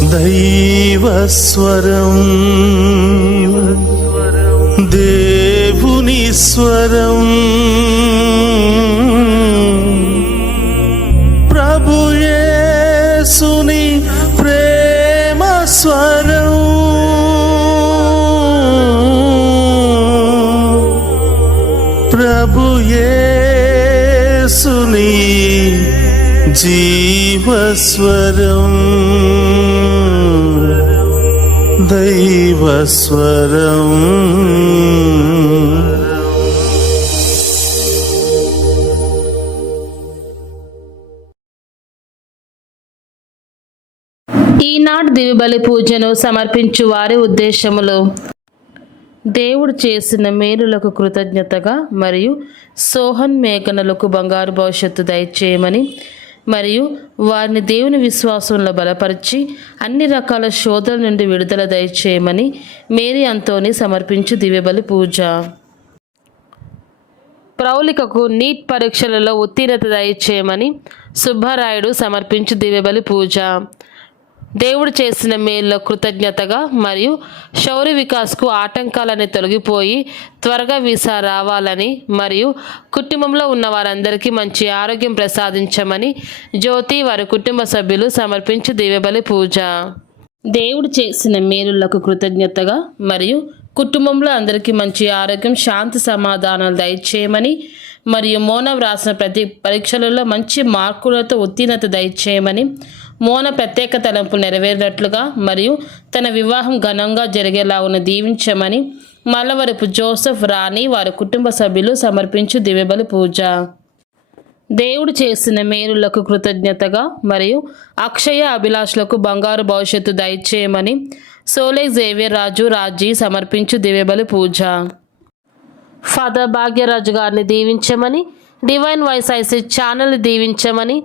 దైవస్వరం, దేవుని స్వరం, ప్రభు యేసుని ప్రేమ స్వరం, ప్రభు యేసుని జీవస్వరం, దైవస్వరం. ఈనాడు దివ్యబలి పూజను సమర్పించు వారి ఉద్దేశములు: దేవుడు చేసిన మేలులకు కృతజ్ఞతగా మరియు సోహన్ మేఘనలకు బంగారు భవిష్యత్తు దయచేయమని మరియు వారిని దేవుని విశ్వాసంలో బలపరిచి అన్ని రకాల శోధనల నుండి విడుదల దయచేయమని మేరీ అంతోని సమర్పించు దివ్యబలి పూజ. ప్రౌలికకు నీట్ పరీక్షలలో ఉత్తీర్ణత దయచేయమని సుబ్బారాయుడు సమర్పించు దివ్యబలి పూజ. దేవుడు చేసిన మేలులో కృతజ్ఞతగా మరియు శౌర్య వికాస్కు ఆటంకాలని తొలగిపోయి త్వరగా వీసా రావాలని మరియు కుటుంబంలో ఉన్న వారందరికీ మంచి ఆరోగ్యం ప్రసాదించమని జ్యోతి వారి కుటుంబ సభ్యులు సమర్పించు దివ్యబలి పూజ. దేవుడు చేసిన మేలులకు కృతజ్ఞతగా మరియు కుటుంబంలో అందరికీ మంచి ఆరోగ్యం, శాంతి, సమాధానాలు దయచేయమని మరియు మోన వ్రాసిన ప్రతి పరీక్షలలో మంచి మార్కులతో ఉత్తీర్ణత దయచేయమని, మోన ప్రత్యేక తలంపు నెరవేరినట్లుగా మరియు తన వివాహం ఘనంగా జరిగేలాగా దీవించమని మల్లవరపు జోసెఫ్, రాణి వారి కుటుంబ సభ్యులు సమర్పించు దివ్యబలి పూజ. దేవుడు చేసిన మేలులకు కృతజ్ఞతగా మరియు అక్షయ అభిలాషులకు బంగారు భవిష్యత్తు దయచేయమని సోలే జేవియర్ రాజు రాజీ సమర్పించు దివ్యబలి పూజ. ఫాదర్ భాగ్యరాజు గారిని దీవించమని, డివైన్ వాయిస్ ఐసీ ఛానల్ని దీవించమని,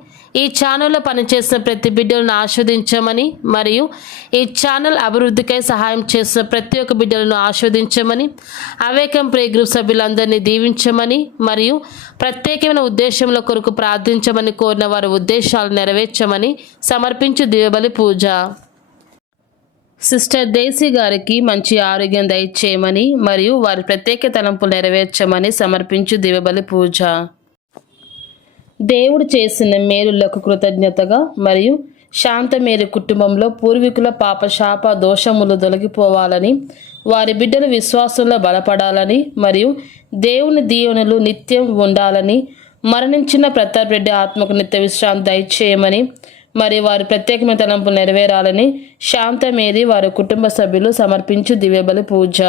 ఈ ఛానల్లో పనిచేసిన ప్రతి బిడ్డలను ఆస్వాదించమని మరియు ఈ ఛానల్ అభివృద్ధికై సహాయం చేసిన ప్రతి ఒక్క బిడ్డలను ఆస్వాదించమని, అవేకం ప్రే గ్రూప్ సభ్యులందరినీ దీవించమని మరియు ప్రత్యేకమైన ఉద్దేశంలో కొరకు ప్రార్థించమని కోరిన వారి ఉద్దేశాలు నెరవేర్చమని సమర్పించు దివ్యబలి పూజ. సిస్టర్ దేశీ గారికి మంచి ఆరోగ్యం దయచేయమని మరియు వారి ప్రత్యేక తలంపులు నెరవేర్చమని సమర్పించు దివ్యబలి పూజ. దేవుడు చేసిన మేలులకు కృతజ్ఞతగా మరియు శాంతమేరి కుటుంబంలో పూర్వీకుల పాప శాప దోషములు తొలగిపోవాలని, వారి బిడ్డల విశ్వాసంలో బలపడాలని మరియు దేవుని దీవెనలు నిత్యం ఉండాలని, మరణించిన ప్రతాప్ రెడ్డి ఆత్మకు నిత్య విశ్రాంతి దయచేయమని మరియు వారి ప్రత్యేకమైన తలంపు నెరవేరాలని శాంతమేరి వారి కుటుంబ సభ్యులు సమర్పించు దివ్యబలి పూజ.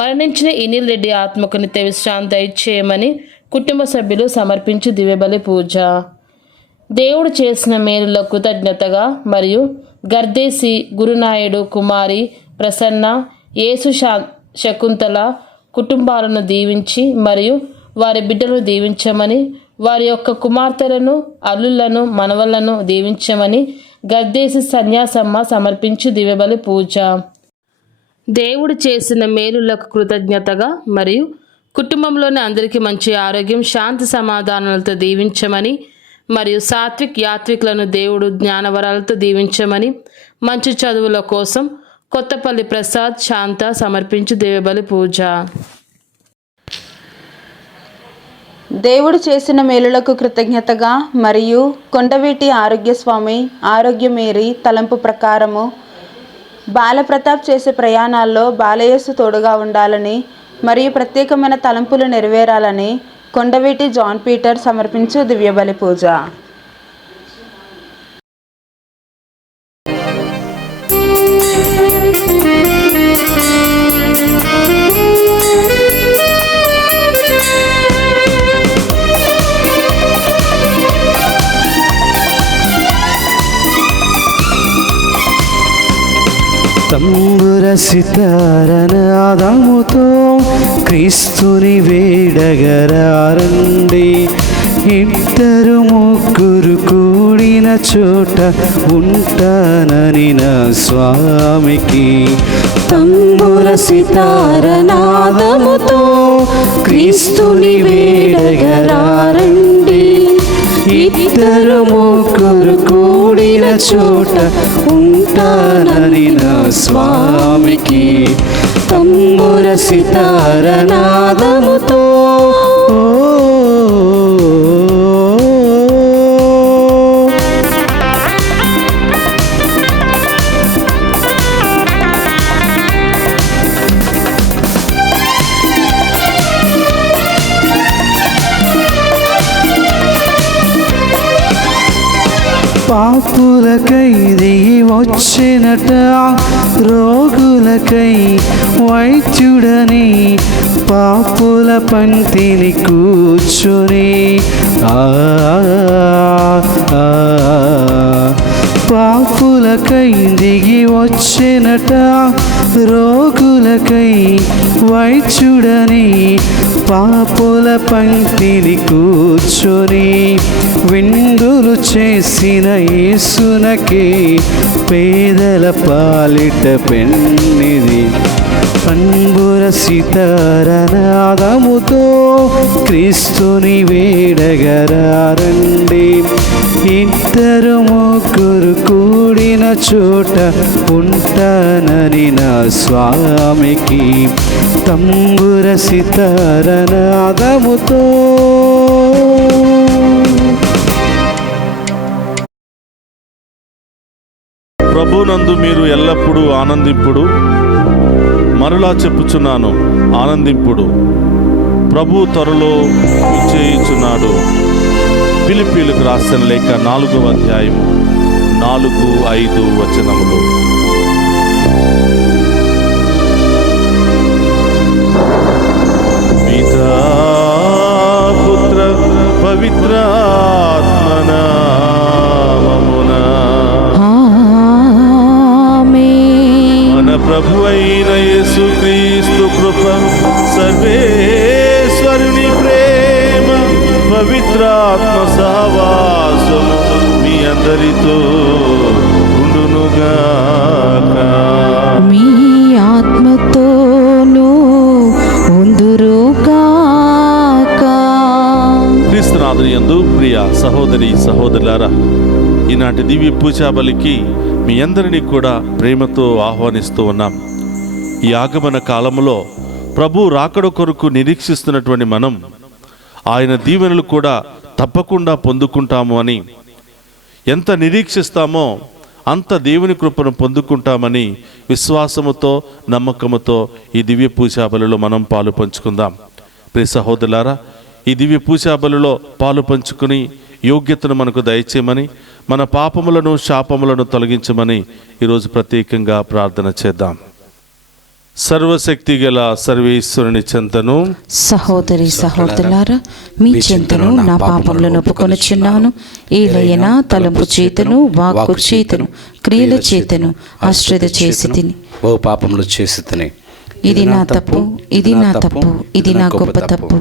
మరణించిన ఇనిల్ రెడ్డి ఆత్మకు నిత్య విశ్రాంతి దయచేయమని కుటుంబ సభ్యులు సమర్పించు దివ్యబలి పూజ. దేవుడు చేసిన మేలులకు కృతజ్ఞతగా మరియు గర్దేసి గురునాయుడు కుమారి ప్రసన్న, యేసు శకుంతల కుటుంబాలను దీవించి మరియు వారి బిడ్డలను దీవించమని, వారి యొక్క కుమార్తెలను, అల్లులను, మనవళ్లను దీవించమని గర్దేసి సన్యాసమ్మ సమర్పించు దివ్యబలి పూజ. దేవుడు చేసిన మేలులకు కృతజ్ఞతగా మరియు కుటుంబంలోని అందరికీ మంచి ఆరోగ్యం, శాంతి, సమాధానాలతో దీవించమని మరియు సాత్విక్ యాత్వికులను దేవుడు జ్ఞానవరాలతో దీవించమని, మంచి చదువుల కోసం కొత్తపల్లి ప్రసాద్, శాంత సమర్పించు దివ్యబలి పూజ. దేవుడు చేసిన మేలులకు కృతజ్ఞతగా మరియు కొండవీటి ఆరోగ్యస్వామి, ఆరోగ్యమేరి తలంపు ప్రకారము బాలప్రతాప్ చేసే ప్రయాణాల్లో బాలయేసు తోడుగా ఉండాలని మరియు ప్రత్యేకమైన తలంపులు నెరవేరాలని కొండవీటి జాన్ పీటర్ సమర్పించు దివ్యబలి పూజ. తంబుర సితారనాదముతో క్రీస్తుని వేడగరారండి, ఇద్దరు ముగ్గురు కూడిన చోట ఉంటానని నా స్వామికి. తంబుర సితారనాదముతో క్రీస్తుని వేడగరారండి, ఇద్దరు ముగ్గురు కూడిన చోట ఉంటానని నా స్వామికి తంబుర సితార నాదముతో పాపులకై దిగి వచ్చినట రోగులకై వైద్యుడని పాపుల పంక్తిని కూర్చుని పాపులకై దిగి వచ్చినట రోగులకై వైద్యుడని పాపుల పంక్తిని కూర్చొని విందులు చేసిన యేసునకే పేదల పాలిట పెన్నిది పంబుర సితార నాదముతో క్రీస్తుని వేడగరారండి. ఇద్దరు ముగ్గురు కూడిన చోట ఉంటానని నా స్వామికి తంబుర సితార నాదముతో. ప్రభునందు మీరు ఎల్లప్పుడూ ఆనందింపుడు. మరలా చెప్పుచున్నాను, ఆనందింపుడు. ప్రభు త్వరలో విచ్చేయుచున్నాడు. ఫిలిప్పీయులకు రాసిన లేఖ 4వ అధ్యాయము 4-5 వచనములు. పితా పుత్ర పవిత్ర ఆత్మనామమునా మన ప్రభు అయిన యేసుక్రీస్తు కృప, సర్వేశ్వరుని ప్రేమ, పవిత్రాత్మ సహవాసము మీ అందరితో ఉండునుగాక. మీ ఆత్మతోనూ ఉందురుగాక. క్రీస్తునాథుని యందు ప్రియ సహోదరి సహోదరులారా, ఈనాటి దివ్య పూజా బలికి మీ అందరినీ కూడా ప్రేమతో ఆహ్వానిస్తూ ఉన్నాం. ఈ ఆగమన కాలంలో ప్రభు రాకడ కొరకు నిరీక్షిస్తున్నటువంటి మనం ఆయన దీవెనలు కూడా తప్పకుండా పొందుకుంటాము అని, ఎంత నిరీక్షిస్తామో అంత దేవుని కృపను పొందుకుంటామని విశ్వాసముతో నమ్మకముతో ఈ దివ్య పూజా బలిలో మనం పాలు పంచుకుందాం. ప్రియ సహోదరులారా, ఈ దివ్య పూజా బలిలో పాలు పంచుకుని యోగ్యతను మనకు దయచేయమని, మన పాపములను శాపములను తొలగించమని ఈరోజు ప్రత్యేకంగా ప్రార్థన చేద్దాం. సర్వశక్తి గల సర్వేశ్వరుని చెంతను, సహోదరి సహోదరులారా, మీ చెంతను నా పాపములను ఒప్పుకొనుచున్నాను. ఏలయనా తలంపు చేతను, వాక్కు చేతను, క్రియల చేతను అశ్రద్ధ చేసి తిని ఓ పాపములు చేసి తిని ఇది నా తప్పు, ఇది నా తప్పు, ఇది నా గొప్ప తప్పు.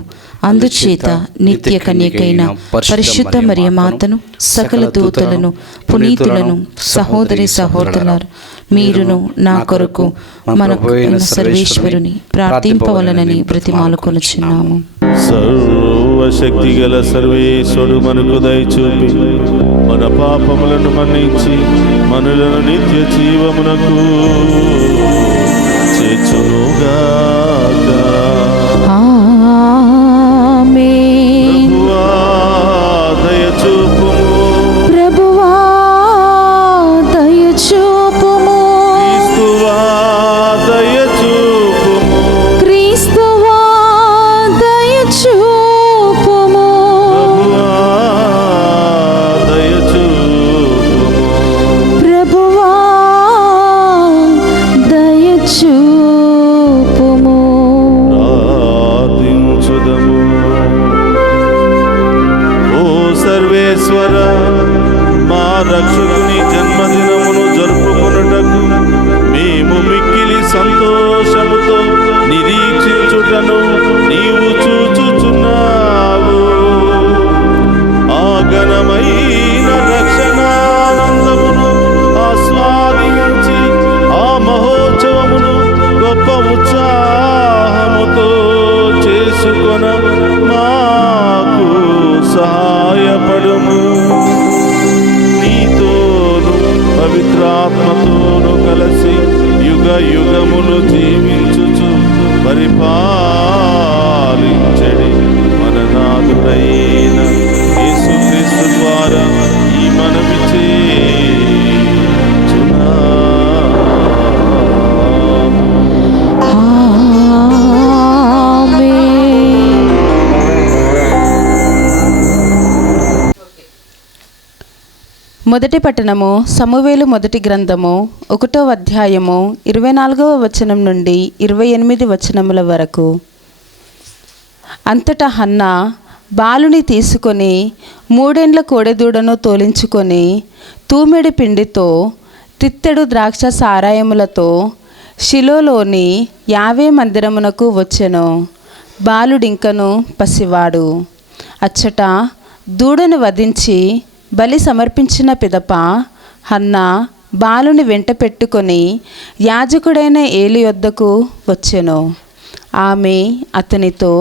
అందుచేత నిత్య కన్యకైన పరిశుద్ధ మరియ మాతను, సకల దూతలను, పునీతులను, సహోదరి సహోదరులారు, మీరును నా కొరకు మన సర్వేశ్వరుని ప్రార్థింపవలనని బ్రతిమాలుకొనుచున్నాము. సర్వశక్తి గల సర్వేశ్వరుడు మనకు దయచూపి మన పాపములను మన్నించి మనలను నిత్య జీవమునకు చేర్చునుగాక. ఆమేన్. ప్రభువా దయచూపుము, ప్రభువా దయచూపుము, క్రీస్తువా దయచూపుము, క్రీస్తువా దయచూపుము, ప్రభువా దయచూపుము. ప్రభువా దయచూపుము. ప్రార్థించుదము. ఓ సర్వేశ్వర, మా రక్షకుని జన్మదినమును జరుపుకొనుటకు మేము మిక్కిలి సంతోషముతో నిరీక్షించుటను నీవు చూచుచున్నావు. ఆ ఘనమైన రక్షణానందమును ఆస్వాదించి ఆ మహోత్సవమును గొప్ప ఉత్సాహముతో చేసుకొన మాకు సహాయపడుము. నీతోను పవిత్రాత్మతోను కలిసి యుగ యుగములు జీవించుచు పరిపాలించడి మన నాథుడైన యేసుక్రీస్తు ద్వారా ఈ మనవి మొదటి పట్టణము సమూవేలు మొదటి గ్రంథము 1వ అధ్యాయము 24వ వచనం నుండి 28 వచనముల వరకు. అంతటా హన్నా బాలుని తీసుకొని 3 ఏండ్ల కోడెదూడను తోలించుకొని తూమెడి పిండితో తిత్తెడు ద్రాక్ష సారాయములతో షిలోలోని యావే మందిరమునకు వచ్చెను. బాలుడింకను పసివాడు. అచ్చట దూడను వధించి బలి సమర్పించిన పిదప హన్నా బాలుని వెంట పెట్టుకొని యాజకుడైన ఏలి యొద్దకు వచ్చెను. ఆమె అతనితో,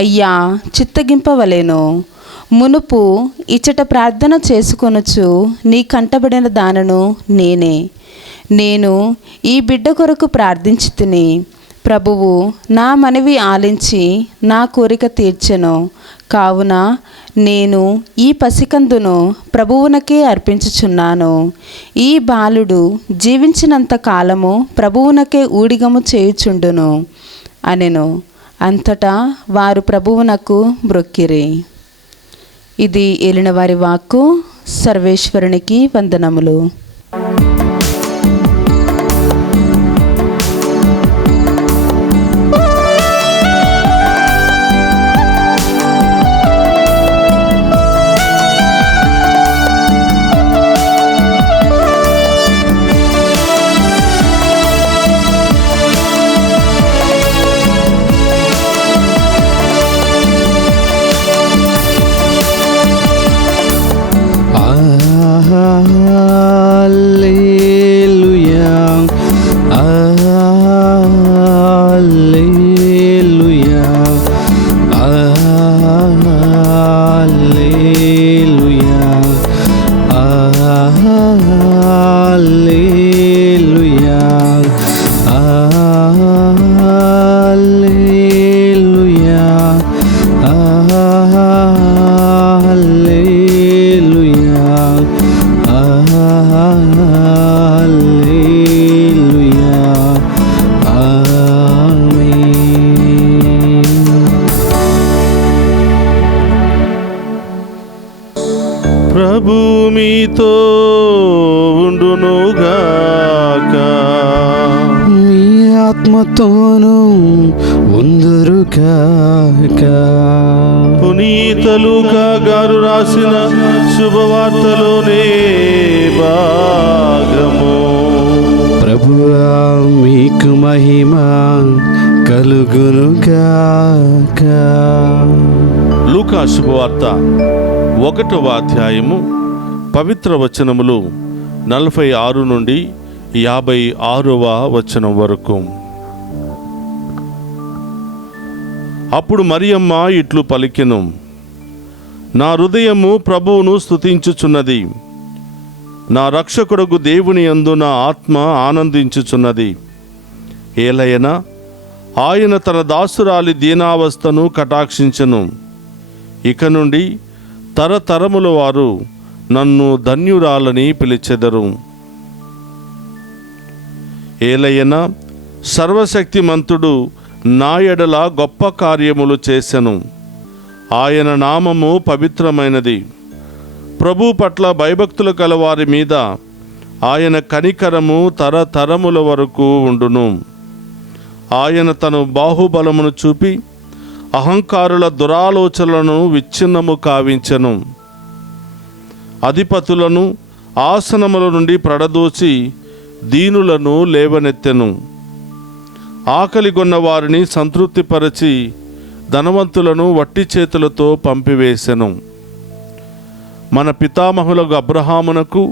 అయ్యా, చిత్తగింపవలెను. మునుపు ఇచ్చట ప్రార్థన చేసుకొనుచు నీ కంటబడిన దానను నేనే. నేను ఈ బిడ్డ కొరకు ప్రార్థించి తిని ప్రభువు నా మనవి ఆలించి నా కోరిక తీర్చెను. కావున నేను ఈ పసికందును ప్రభువునకే అర్పించుచున్నాను. ఈ బాలుడు జీవించినంత కాలము ప్రభువునకే ఊడిగము చేయుచుండును అనెను. అంతటా వారు ప్రభువునకు మ్రొక్కిరి. ఇది ఏలిన వారి వాక్కు. సర్వేశ్వరునికి వందనములు. ప్రభు మీతో ఉండునుగాక. మీ ఆత్మతోనూ ఉందురుగాక. పునీత లూకా గారు రాసిన శుభవార్తలోనే భాగము. ప్రభువా మీకు మహిమ కలుగునుగాక. లూకా శుభవార్త 1వ అధ్యాయము పవిత్ర వచనములు 46 నుండి 56వ వచనం వరకు. అప్పుడు మరియమ్మ ఇట్లు పలికెను, నా హృదయము ప్రభువును స్తుతించుచున్నది, నా రక్షకుడగు దేవుని యందు నా ఆత్మ ఆనందించుచున్నది. ఏలయనా ఆయన తన దాసురాలి దీనావస్థను కటాక్షించెను. ఇక నుండి తరతరముల వారు నన్ను ధన్యురాలని పిలిచెదరు. ఏలయనా సర్వశక్తిమంతుడు నా ఎడల గొప్ప కార్యములు చేసెను. ఆయన నామము పవిత్రమైనది. ప్రభు పట్ల భయభక్తులు కలవారి మీద ఆయన కనికరము తరతరముల వరకు ఉండును. ఆయన తన బాహుబలమును చూపి అహంకారుల దురాలోచనలను విచ్ఛిన్నము కావించెను. అధిపతులను ఆసనముల నుండి ప్రడదోచి దీనులను లేవనెత్తెను. ఆకలిగొన్న వారిని సంతృప్తిపరచి ధనవంతులను వట్టి చేతులతో పంపివేశెను. మన పితామహులకు అబ్రహామునకు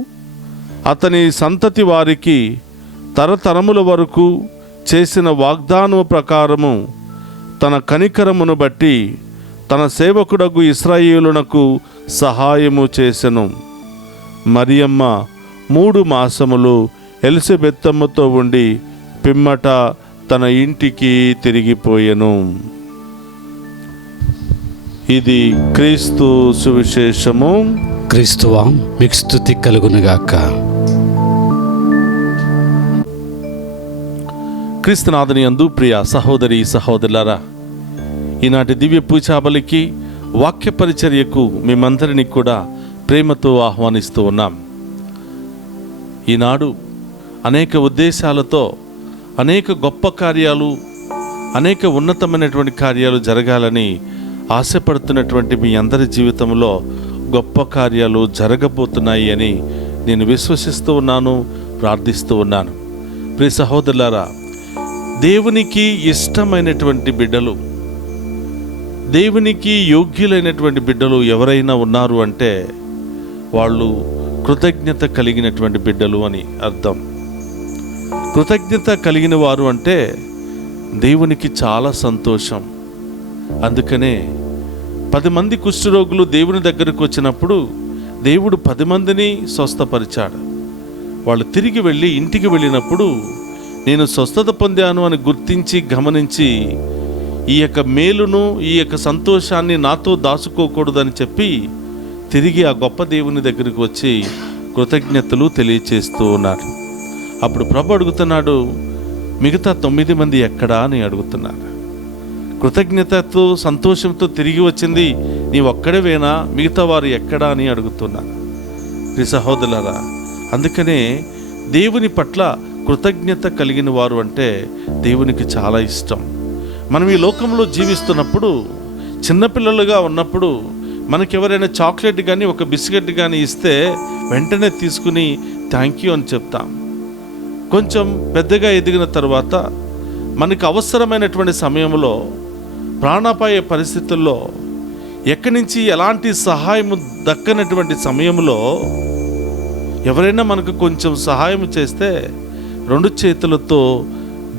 అతని సంతతి వారికి తరతరముల వరకు చేసిన వాగ్దానము ప్రకారము తన కనికరమును బట్టి తన సేవకుడగు ఇశ్రాయేలునకు సహాయము చేసెను. మరియమ్మ 3 మాసములు ఎలిజబెత్తమ్మతో ఉండి పిమ్మట తన ఇంటికి తిరిగిపోయెను. ఇది క్రీస్తు సువిశేషము. క్రీస్తువా మీకు స్తుతి కలుగునుగాక. క్రీస్తునాథుని యందు ప్రియ సహోదరి సహోదరులారా, ఈనాటి దివ్య పూజాబలికి వాక్య పరిచర్యకు మేమందరినీ కూడా ప్రేమతో ఆహ్వానిస్తూ ఉన్నాం. ఈనాడు అనేక ఉద్దేశాలతో అనేక గొప్ప కార్యాలు, అనేక ఉన్నతమైనటువంటి కార్యాలు జరగాలని ఆశపడుతున్నటువంటి మీ అందరి జీవితంలో గొప్ప కార్యాలు జరగబోతున్నాయి అని నేను విశ్వసిస్తూ ఉన్నాను, ప్రార్థిస్తూ ఉన్నాను. ప్రియ సహోదరులారా, దేవునికి ఇష్టమైనటువంటి బిడ్డలు, దేవునికి యోగ్యులైనటువంటి బిడ్డలు ఎవరైనా ఉన్నారు అంటే వాళ్ళు కృతజ్ఞత కలిగినటువంటి బిడ్డలు అని అర్థం. కృతజ్ఞత కలిగిన వారు అంటే దేవునికి చాలా సంతోషం. అందుకనే 10 మంది కుష్ఠరోగులు దేవుని దగ్గరకు వచ్చినప్పుడు దేవుడు 10 మందిని స్వస్థపరిచాడు. వాళ్ళు తిరిగి వెళ్ళి ఇంటికి వెళ్ళినప్పుడు నేను స్వస్థత పొందాను అని గుర్తించి గమనించి ఈ యొక్క మేలును, ఈ యొక్క సంతోషాన్ని నాతో దాచుకోకూడదని చెప్పి తిరిగి ఆ గొప్ప దేవుని దగ్గరికి వచ్చి కృతజ్ఞతలు తెలియచేస్తూ ఉన్నారు. అప్పుడు ప్రభు అడుగుతున్నాడు, మిగతా 9 మంది ఎక్కడా అని అడుగుతున్నారు. కృతజ్ఞతతో సంతోషంతో తిరిగి వచ్చింది నీ ఒక్కడేవేనా, మిగతా వారు ఎక్కడా అని అడుగుతున్నారు. ప్రియ సహోదరులారా, అందుకనే దేవుని పట్ల కృతజ్ఞత కలిగిన వారు అంటే దేవునికి చాలా ఇష్టం. మనం ఈ లోకంలో జీవిస్తున్నప్పుడు, చిన్నపిల్లలుగా ఉన్నప్పుడు మనకెవరైనా చాక్లెట్ కానీ ఒక బిస్కెట్ కానీ ఇస్తే వెంటనే తీసుకుని థ్యాంక్ యూ అని చెప్తాం. కొంచెం పెద్దగా ఎదిగిన తర్వాత మనకు అవసరమైనటువంటి సమయంలో, ప్రాణాపాయ పరిస్థితుల్లో, ఎక్కడి నుంచి ఎలాంటి సహాయం దక్కనటువంటి సమయంలో ఎవరైనా మనకు కొంచెం సహాయం చేస్తే 2 చేతులతో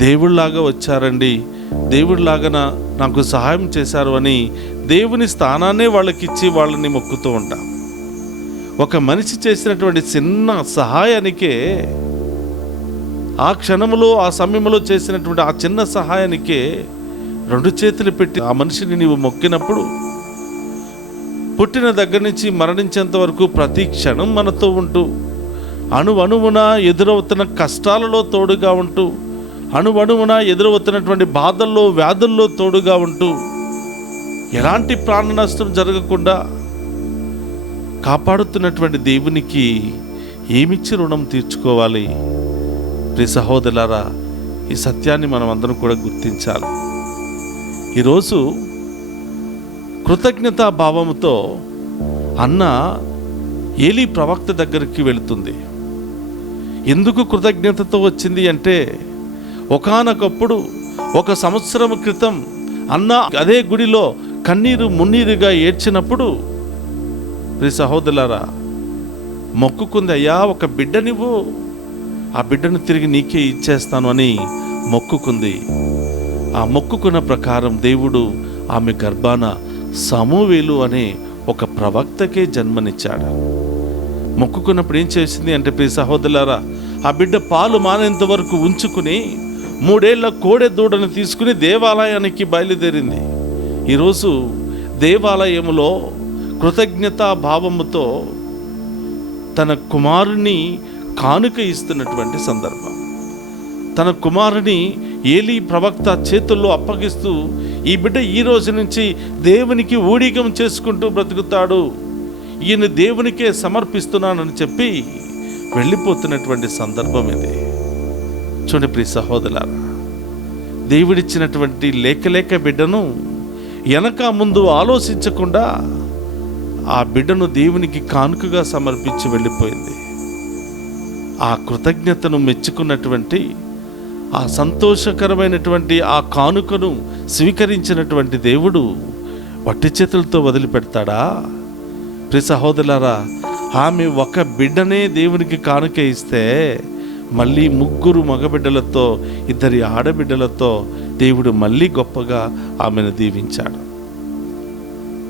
దేవుళ్ళలాగా వచ్చారండి, దేవుడిలాగా నాకు సహాయం చేశారు అని దేవుని స్థానాన్నే వాళ్ళకిచ్చి వాళ్ళని మొక్కుతూ ఉంటాం. ఒక మనిషి చేసినటువంటి చిన్న సహాయానికే, ఆ క్షణంలో ఆ సమయంలో చేసినటువంటి ఆ చిన్న సహాయానికే 2 చేతులు పెట్టి ఆ మనిషిని నీవు మొక్కినప్పుడు, పుట్టిన దగ్గర నుంచి మరణించేంత వరకు ప్రతి క్షణం మనతో ఉంటూ, అణువణువున ఎదురవుతున్న కష్టాలలో తోడుగా ఉంటూ, అణువణువున ఎదురవుతున్నటువంటి బాధల్లో, వ్యాధుల్లో తోడుగా ఉంటూ, ఎలాంటి ప్రాణ నష్టం జరగకుండా కాపాడుతున్నటువంటి దేవునికి ఏమిచ్చి రుణం తీర్చుకోవాలి? ప్రియ సహోదరులారా, ఈ సత్యాన్ని మనం అందరం కూడా గుర్తించాలి. ఈరోజు కృతజ్ఞతా భావంతో అన్న ఏలీ ప్రవక్త దగ్గరికి వెళుతుంది. ఎందుకు కృతజ్ఞతతో వచ్చింది అంటే, ఒకానొకప్పుడు 1 సంవత్సరం క్రితం అన్న అదే గుడిలో కన్నీరు మున్నీరుగా ఏడ్చినప్పుడు ప్రియ సహోదరులారా మొక్కుకుంది, అయ్యా ఒక బిడ్డనివ్వు, ఆ బిడ్డను తిరిగి నీకే ఇచ్చేస్తాను అని మొక్కుకుంది. ఆ మొక్కుకున్న ప్రకారం దేవుడు ఆమె గర్భాన సమూవేలు అనే ఒక ప్రవక్తకే జన్మనిచ్చాడు. మొక్కుకున్నప్పుడు ఏం చేసింది అంటే ప్రియ సహోదరులారా, ఆ బిడ్డ పాలు మానేంత వరకు ఉంచుకుని 3 ఏళ్ల కోడె దూడను తీసుకుని దేవాలయానికి బయలుదేరింది. ఈరోజు దేవాలయంలో కృతజ్ఞతా భావముతో తన కుమారుని కానుక ఇస్తున్నటువంటి సందర్భం. తన కుమారుని ఏలీ ప్రవక్త చేతుల్లో అప్పగిస్తూ, ఈ బిడ్డ ఈ రోజు నుంచి దేవునికి ఊడిగం చేసుకుంటూ బ్రతుకుతాడు, ఈయన దేవునికే సమర్పిస్తున్నానని చెప్పి వెళ్ళిపోతున్నటువంటి సందర్భం ఇది. చూడండి ప్రియ సహోదరులారా, దేవుడిచ్చినటువంటి లేక బిడ్డను వెనక ముందు ఆలోచించకుండా ఆ బిడ్డను దేవునికి కానుకగా సమర్పించి వెళ్ళిపోయింది. ఆ కృతజ్ఞతను మెచ్చుకున్నటువంటి, ఆ సంతోషకరమైనటువంటి ఆ కానుకను స్వీకరించినటువంటి దేవుడు వట్టి చేతులతో వదిలిపెడతాడా? ప్రియ సహోదరులారా, ఆమె ఒక బిడ్డనే దేవునికి కానుక ఇస్తే మళ్ళీ 3 మగబిడ్డలతో 2 ఆడబిడ్డలతో దేవుడు మళ్ళీ గొప్పగా ఆమెను దీవించాడు.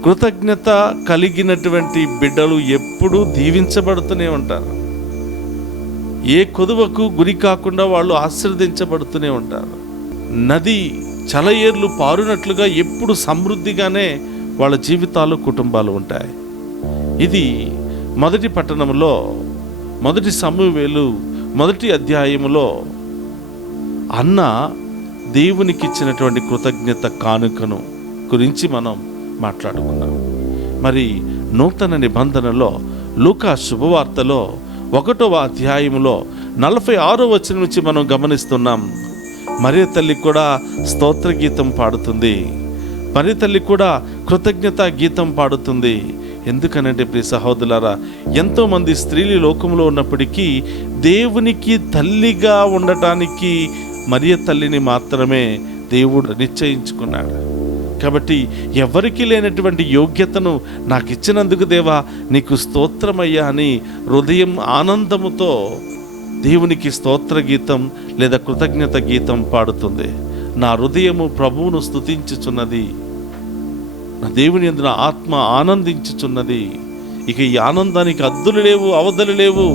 కృతజ్ఞత కలిగినటువంటి బిడ్డలు ఎప్పుడూ దీవించబడుతూనే ఉంటారు. ఏ కొదువకు గురి కాకుండా వాళ్ళు ఆశీర్వదించబడుతూనే ఉంటారు. నది చలయేర్లు పారునట్లుగా ఎప్పుడు సమృద్ధిగానే వాళ్ళ జీవితాలు, కుటుంబాలు ఉంటాయి. ఇది మొదటి పట్టణంలో, మొదటి సమూయేలు 1 అధ్యాయములో అన్న దేవునికి ఇచ్చినటువంటి కృతజ్ఞత కానుకను గురించి మనం మాట్లాడుకున్నాం. మరి నూతన నిబంధనలో లూకా శుభవార్తలో 1వ అధ్యాయములో 46వ వచనం నుంచి మనం గమనిస్తున్నాం. మరియ తల్లి కూడా స్తోత్ర గీతం పాడుతుంది. మరియ తల్లి కూడా కృతజ్ఞత గీతం పాడుతుంది. ఎందుకనంటే ప్రియ సహోదరులారా, ఎంతోమంది స్త్రీలు లోకంలో ఉన్నప్పటికీ దేవునికి తల్లిగా ఉండటానికి మరియ తల్లిని మాత్రమే దేవుడు నిశ్చయించుకున్నాడు. కాబట్టి ఎవరికి లేనటువంటి యోగ్యతను నాకు ఇచ్చినందుకు దేవా నీకు స్తోత్రమయ్యా అని హృదయం ఆనందముతో దేవునికి స్తోత్ర గీతం లేదా కృతజ్ఞత గీతం పాడుతుంది. నా హృదయము ప్రభువును స్తుతించుచున్నది, నా దేవుని యందు నా ఆత్మ ఆనందించుచున్నది. ఇక ఈ ఆనందానికి అద్దులు లేవు, అవధులు లేవు.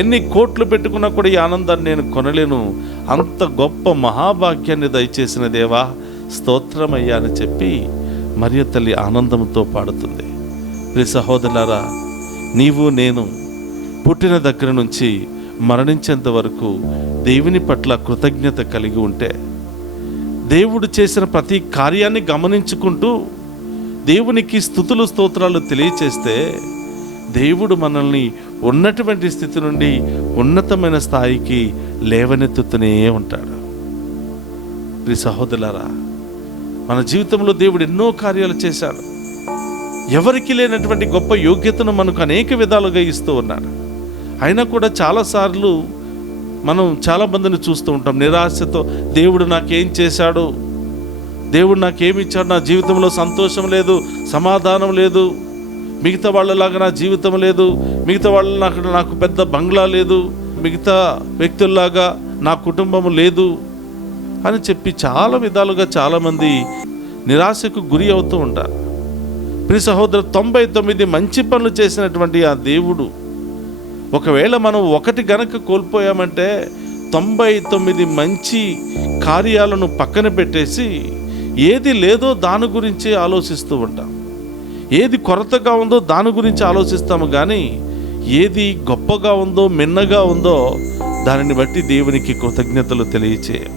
ఎన్ని కోట్లు పెట్టుకున్నా కూడా ఈ ఆనందాన్ని నేను కొనలేను. అంత గొప్ప మహాభాగ్యాన్ని దయచేసిన దేవా స్తోత్రమయ్యా అని చెప్పి మరియ తల్లి ఆనందంతో పాడుతుంది. ప్రియ సహోదరులారా, నీవు నేను పుట్టిన దగ్గర నుంచి మరణించేంత వరకు దేవుని పట్ల కృతజ్ఞత కలిగి ఉంటే, దేవుడు చేసిన ప్రతి కార్యాన్ని గమనించుకుంటూ దేవునికి స్తుతులు స్తోత్రాలు తెలియచేస్తే దేవుడు మనల్ని ఉన్నటువంటి స్థితి నుండి ఉన్నతమైన స్థాయికి లేవనెత్తుతూనే ఉంటాడు. ప్రియ సహోదరులారా, మన జీవితంలో దేవుడు ఎన్నో కార్యాలు చేశాడు. ఎవరికి లేనటువంటి గొప్ప యోగ్యతను మనకు అనేక విధాలుగా ఇస్తూ ఉన్నాడు. అయినా కూడా చాలాసార్లు మనం చాలామందిని చూస్తూ ఉంటాం నిరాశతో, దేవుడు నాకేం చేశాడు, దేవుడు నాకేమి ఇచ్చాడు, నా జీవితంలో సంతోషం లేదు, సమాధానం లేదు, మిగతా వాళ్ళలాగా నా జీవితం లేదు, మిగతా వాళ్ళ నాకు పెద్ద బంగ్లా లేదు, మిగతా వ్యక్తుల్లాగా నా కుటుంబం లేదు అని చెప్పి చాలా విధాలుగా చాలామంది నిరాశకు గురి అవుతూ ఉంటారు. ప్రియ సహోదరు, 99 మంచి పనులు చేసినటువంటి ఆ దేవుడు ఒకవేళ మనం ఒకటి గనక కోల్పోయామంటే 99 మంచి కార్యాలను పక్కన పెట్టేసి ఏది లేదో దాని గురించి ఆలోచిస్తూ ఉంటాం. ఏది కొరతగా ఉందో దాని గురించి ఆలోచిస్తాము, కానీ ఏది గొప్పగా ఉందో మిన్నగా ఉందో దానిని బట్టి దేవునికి కృతజ్ఞతలు తెలియచేయం.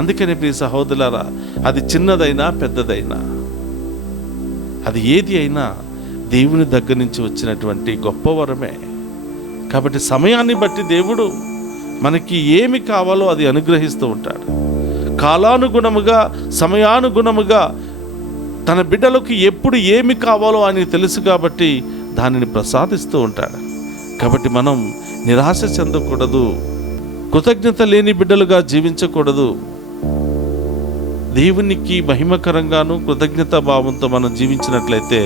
అందుకని ప్రియ సహోదరులారా, అది చిన్నదైనా పెద్దదైనా, అది ఏది అయినా దేవుని దగ్గర నుంచి వచ్చినటువంటి గొప్ప వరమే. కాబట్టి సమయాన్ని బట్టి దేవుడు మనకి ఏమి కావాలో అది అనుగ్రహిస్తూ ఉంటాడు. కాలానుగుణముగా, సమయానుగుణముగా తన బిడ్డలకు ఎప్పుడు ఏమి కావాలో ఆయనకు తెలుసు కాబట్టి దానిని ప్రసాదిస్తూ ఉంటాడు. కాబట్టి మనం నిరాశ చెందకూడదు, కృతజ్ఞత లేని బిడ్డలుగా జీవించకూడదు. దేవునికి మహిమకరంగాను కృతజ్ఞతా భావంతో మనం జీవించినట్లయితే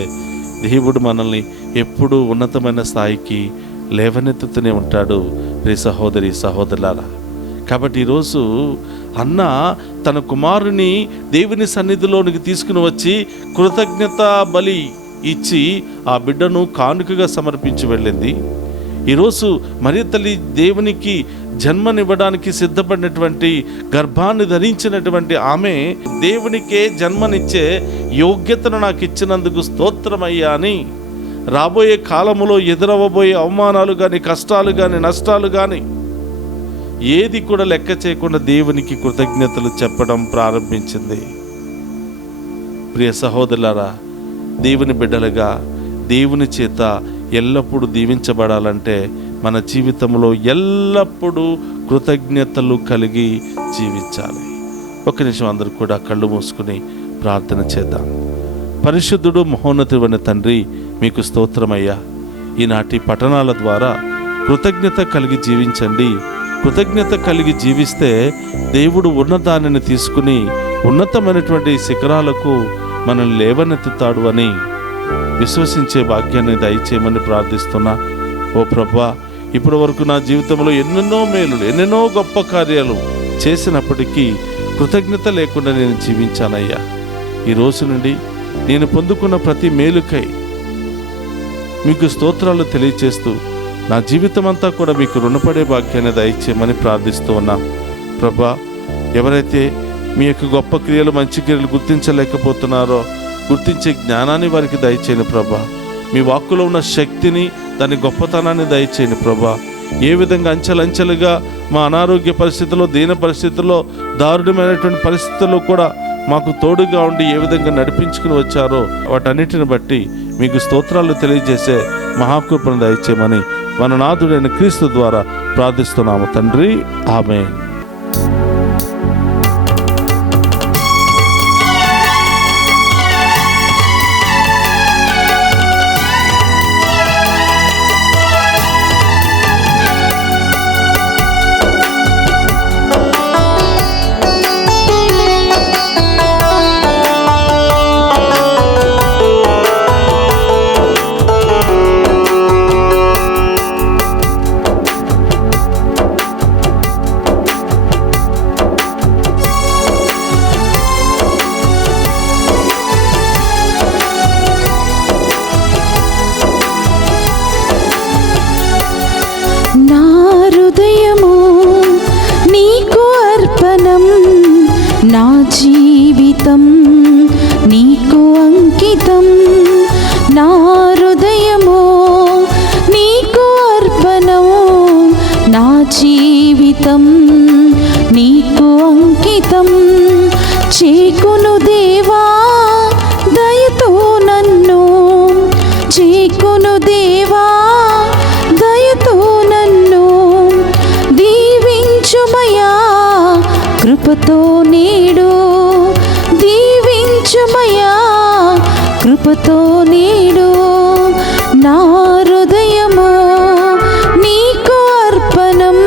దేవుడు మనల్ని ఎప్పుడూ ఉన్నతమైన స్థాయికి లేవనెత్తుతూనే ఉంటాడు. ప్రియ సహోదరి సహోదరులారా, కాబట్టి ఈరోజు అన్న తన కుమారుని దేవుని సన్నిధిలోనికి తీసుకుని వచ్చి కృతజ్ఞత బలి ఇచ్చి ఆ బిడ్డను కానుకగా సమర్పించి వెళ్ళింది. ఈరోజు మరియ తల్లి దేవునికి జన్మనివ్వడానికి సిద్ధపడినటువంటి, గర్భాన్ని ధరించినటువంటి ఆమె దేవునికే జన్మనిచ్చే యోగ్యతను నాకు ఇచ్చినందుకు స్తోత్రమయ్యా అని రాబోయే కాలములో ఎదురవ్వబోయే అవమానాలు కానీ, కష్టాలు కానీ, నష్టాలు కానీ ఏది కూడా లెక్క చేయకుండా దేవునికి కృతజ్ఞతలు చెప్పడం ప్రారంభించింది. ప్రియ సహోదరులారా, దేవుని బిడ్డలుగా దేవుని చేత ఎల్లప్పుడూ దీవించబడాలంటే మన జీవితంలో ఎల్లప్పుడూ కృతజ్ఞతలు కలిగి జీవించాలి. ఒక నిమిషం అందరూ కూడా కళ్ళు మూసుకుని ప్రార్థన చేద్దాం. పరిశుద్ధుడు మహోన్నతుడైన తండ్రి, మీకు స్తోత్రమయ్యా. ఈనాటి పఠనాల ద్వారా కృతజ్ఞత కలిగి జీవించండి. కృతజ్ఞత కలిగి జీవిస్తే దేవుడు ఉన్నదానిని తీసుకుని ఉన్నతమైనటువంటి శిఖరాలకు మనల్ని లేవనెత్తుతాడు అని విశ్వసించే భాగ్యాన్ని దయచేయమని ప్రార్థిస్తున్నా. ఓ ప్రభువా, ఇప్పటి వరకు నా జీవితంలో ఎన్నెన్నో మేలులు, ఎన్నెన్నో గొప్ప కార్యాలు చేసినప్పటికీ కృతజ్ఞత లేకుండా నేను జీవించానయ్యా. ఈ రోజు నుండి నేను పొందుకున్న ప్రతి మేలుకై మీకు స్తోత్రాలు తెలియచేస్తూ నా జీవితం అంతా కూడా మీకు రుణపడే భాగ్యాన్ని దయచేయమని ప్రార్థిస్తూ ఉన్నాం. ప్రభా, ఎవరైతే మీ యొక్క గొప్ప క్రియలు, మంచి క్రియలు గుర్తించలేకపోతున్నారో గుర్తించే జ్ఞానాన్ని వారికి దయచేయండి ప్రభా. మీ వాక్కులో ఉన్న శక్తిని, దాని గొప్పతనాన్ని దయచేయండి ప్రభా. ఏ విధంగా అంచెలంచెలుగా మా అనారోగ్య పరిస్థితుల్లో, దీన పరిస్థితుల్లో, దారుణమైనటువంటి పరిస్థితుల్లో కూడా మాకు తోడుగా ఉండి ఏ విధంగా నడిపించుకుని వచ్చారో వాటన్నిటిని బట్టి మీకు స్తోత్రాలు తెలియజేసే మహాకృపను దయచేయమని మన నాథుడైన క్రీస్తు ద్వారా ప్రార్థిస్తున్నాము తండ్రి. ఆమేన్. నా జీవితం నీకు అంకితం, నా హృదయము నీకు అర్పణము, నా జీవితం నీకు అంకితం. చేకును దేవా దయతో నన్ను, చేకును దేవా దయతో నన్ను, దీవించుమయా కృపతో నేడు, దీవించుమయా కృపతో నేడు. నా హృదయము నీకు అర్పణం,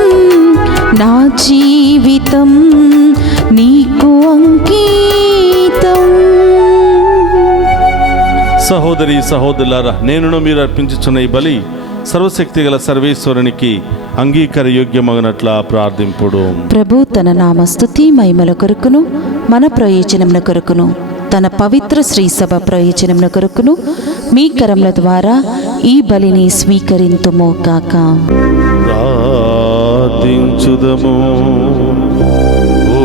నా జీవితం నీకు అంకితం. సహోదరి సహోదరులారా, నేనును మీరు అర్పించుచున్న ఈ బలి సర్వశక్తి గల సర్వేశ్వరునికి అంగీకార యోగ్యమగినట్ల ప్రార్థింపుడు. ప్రభు తన నామ స్తుతి మహిమల కొరకును, మన ప్రయోజనముల కొరకును, తన పవిత్ర శ్రీసభ ప్రయోజనముల కొరకును మీ కరముల ద్వారా ఈ బలిని స్వీకరింతుము గాక. ప్రార్థించుదము. ఓ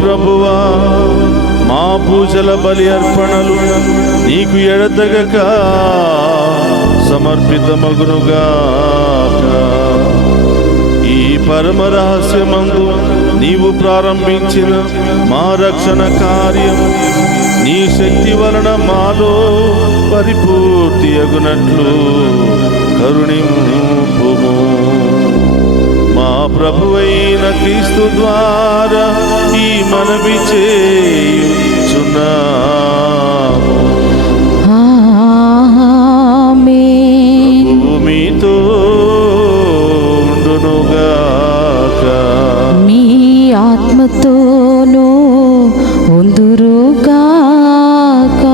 ప్రభువా, మా పూజల బలి అర్పణలు నీకు ఎడతెగక సమర్పితమగునుగాక. ఈ పరమ రహస్యమందు నీవు ప్రారంభించిన మా రక్షణ కార్యం నీ శక్తి వలన మాలో పరిపూర్తి అగునట్లు కరుణింపుము. మా ప్రభువైన క్రీస్తు ద్వారా ఈ మనవి చేయుచున్నాము. మీతో ఉండునుగాక, మీ ఆత్మతోనూ ఉందురుగాక.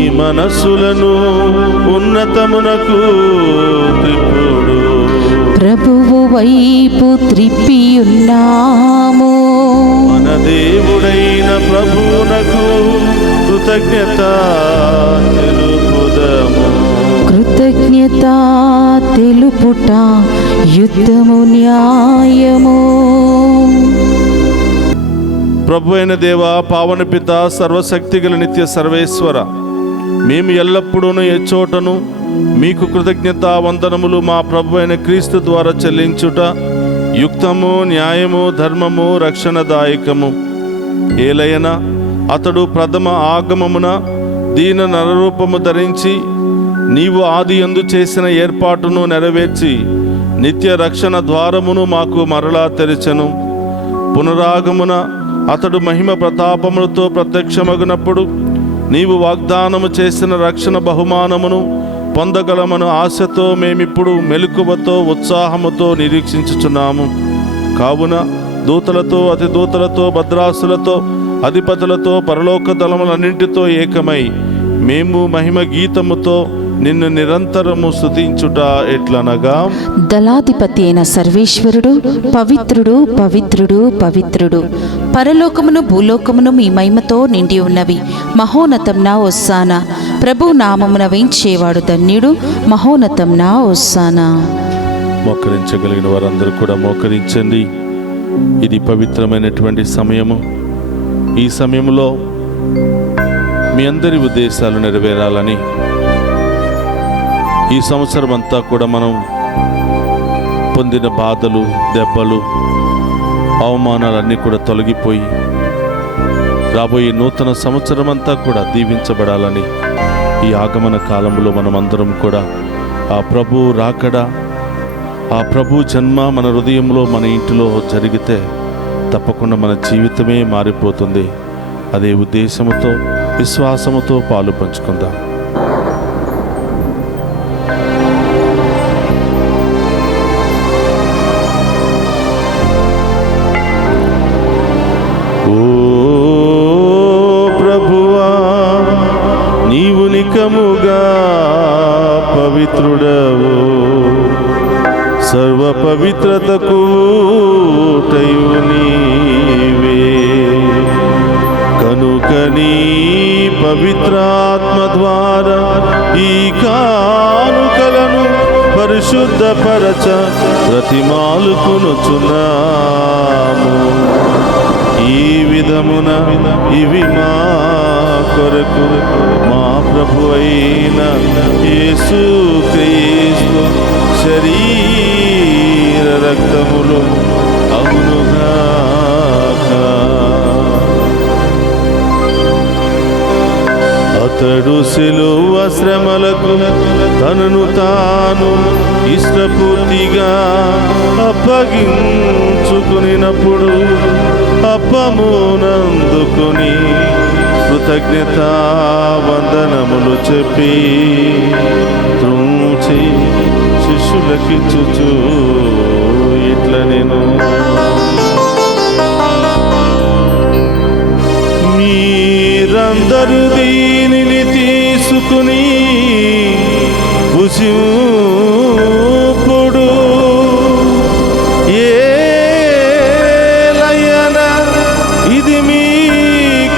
ఈ మనస్సులను ఉన్నతమునకు త్రిప్పుడు ప్రభువు వైపు త్రిప్పియున్నాము. మన దేవుడైన ప్రభువునకు కృతజ్ఞత తెలుపుదము. కృతజ్ఞత తెలుపుట యుద్ధము న్యాయము. ప్రభు అయిన దేవ, పావన పిత, సర్వశక్తి గల నిత్య సర్వేశ్వర, మేము ఎల్లప్పుడూ ఎచ్చోటను మీకు కృతజ్ఞత వందనములు మా ప్రభు అయిన క్రీస్తు ద్వారా చెల్లించుట యుక్తము, న్యాయము, ధర్మము, రక్షణదాయకము. ఏలయన అతడు ప్రథమ ఆగమమున దీన నరరూపము ధరించి నీవు ఆది యందు చేసిన ఏర్పాటును నెరవేర్చి నిత్య రక్షణ ద్వారమును మాకు మరలా తెరచెను. పునరాగమున అతడు మహిమ ప్రతాపములతో ప్రత్యక్షమగునప్పుడు నీవు వాగ్దానము చేసిన రక్షణ బహుమానమును పొందగలమను ఆశతో మేమిప్పుడు మెలకువతో ఉత్సాహముతో నిరీక్షించుచున్నాము. కావున దూతలతో, అతి దూతలతో, భద్రాసులతో, అధిపతులతో, పరలోక దళములన్నింటితో ఏకమై మేము మహిమ గీతముతో నిన్ను నిరంతరము స్తుతించుట ఎట్లనగా, దళాధిపతి అయిన సర్వేశ్వరుడు పవిత్రుడు పవిత్రుడు పవిత్రుడు, పరలోకమును భూలోకమును మీ మహిమతో నిండి ఉన్నవి. మహోన్నతంన ఒస్సానా, ప్రభు నామమున వేంచేవాడు ధన్యుడు. మహోన్నతంన ఒస్సానా. మోకరించగలిగిన వారందరూ కూడా మోకరించండి. ఇది పవిత్రమైనటువంటి సమయము. ఈ సమయంలో మీ అందరి ఉద్దేశాలు నెరవేరాలని, ఈ సంవత్సరం అంతా కూడా మనం పొందిన బాధలు, దెబ్బలు, అవమానాలన్నీ కూడా తొలగిపోయి రాబోయే నూతన సంవత్సరం అంతా కూడా దీవించబడాలని ఈ ఆగమన కాలంలో మనమందరం కూడా ఆ ప్రభు రాకడ, ఆ ప్రభు జన్మ మన హృదయంలో, మన ఇంటిలో జరిగితే తప్పకుండా మన జీవితమే మారిపోతుంది. అదే ఉద్దేశముతో, విశ్వాసముతో పాలు పంచుకుందాం. ఓ ప్రభువా, నీవు నికముగా పవిత్రుడవు, సర్వ పవిత్రతకు ఊటయు నీవే. కనుక నీ పవిత్రాత్మ ద్వారా ఈ కానుకలను పరిశుద్ధపరచ బ్రతిమాలుకొనుచున్నాము. ఈ విధమున ఇవి మా కొరకు మా ప్రభు అయిన యేసు క్రీస్తు శరీర రక్తములు అవునుగాక. అతడు శిలువ శ్రమలకు తనను తాను ఇష్టపూర్తిగా అప్పగించుకునినప్పుడు అప్పమునందుకుని కృతజ్ఞతా వందనములు చెప్పి త్రుంచి శిష్యులకిచ్చుచు ఇట్ల నేను, మీరందరూ దీనిని తీసుకుని భుజింపుడు. ఏలయనా ఇది మీ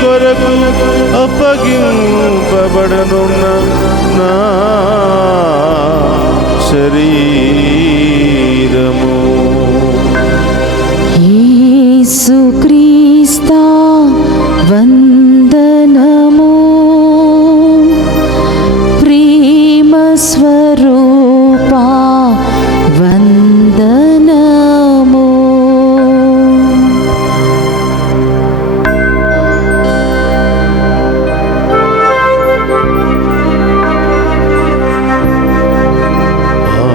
కొరకు అప్పగింపబడనున్న నా శరీరము. యేసుక్రీస్తా వందనము, ప్రేమ స్వరూపా వందనము. ఆ